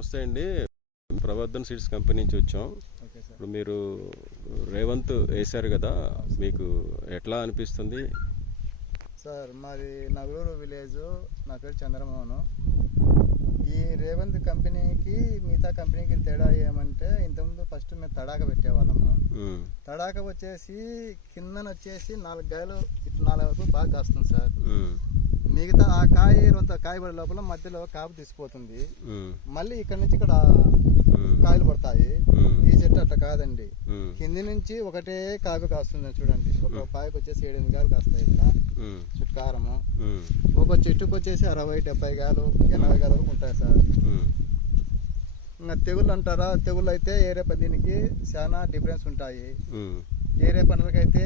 నమస్తే అండి, Pravardhan seeds company నుంచి వచ్చాం. ఇప్పుడు మీరు రేవంత్ వేశారు కదా, మీకు ఎట్లా అనిపిస్తుంది? సార్ మాది నగలూరు విలేజ్, నా పేరు చంద్రమోహన్. ఈ రేవంత్ కంపెనీకి మిగతా కంపెనీకి తేడా ఏమంటే, ఇంతకుముందు ఫస్ట్ మేము తడాక పెట్టేవాళ్ళము. తడాక వచ్చేసి కిందన వచ్చేసి 4 కాయలు ఇటు 4 వరకు బాగా కాస్తుంది సార్. మిగతా ఆ కాయ పడే లోపల మధ్యలో కాపు తీసిపోతుంది. మళ్ళీ ఇక్కడ నుంచి ఇక్కడ కాయలు పడతాయి. ఈ చెట్టు అట్లా కాదండి, కింది నుంచి ఒకటే కాపు కాస్తుంది. చూడండి, ఒక పాయకు వచ్చేసి 7-8 కాయలు కాస్తాయి. ఇట్లా చుట్కారము ఒక చెట్టుకు వచ్చేసి 60-70 కాయలు 80 కాయల వరకు ఉంటాయి సార్. ఇంకా తెగుళ్ళు అంటారా, తెగుళ్ళు అయితే ఏరే దీనికి చాలా డిఫరెన్స్ ఉంటాయి. ఏరే పంటలకైతే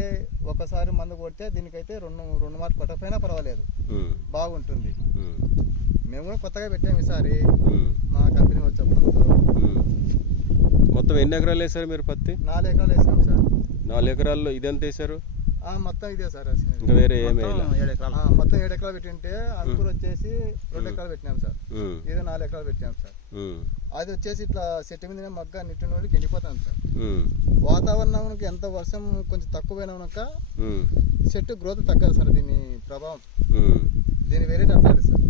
ఒకసారి మందు కొడితే దీనికైతే రెండు మాట కొట్టకపోయినా పర్వాలేదు, బాగుంటుంది. మేము కూడా కొత్తగా పెట్టాము ఈసారి మా కంపెనీ వాళ్ళు చెప్పడంతో. మొత్తం ఎన్ని ఎకరాలు వేసారు మీరు పత్తి? 4 ఎకరాలు వేసాము సార్. 4 ఎకరాల్లో ఇదెంత వేసారు? మొత్తం ఇదే సార్. ఇంకా వేరే ఏమి మొత్తం 7 ఎకరాలు పెట్టింటే అంకుర్ వచ్చేసి 2 ఎకరాలు పెట్టినాం సార్. ఇదే 4 ఎకరాలు పెట్టాం సార్. అది వచ్చేసి ఇట్లా చెట్టు మీద మగ్గ నిట్టు నోడికి ఎండిపోతాం సార్. వాతావరణానికి ఎంత వర్షం కొంచెం తక్కువైనా కనుక చెట్టు గ్రోత్ తగ్గదు సార్. దీని ప్రభావం దీని వేరే అట్లాంటి సార్.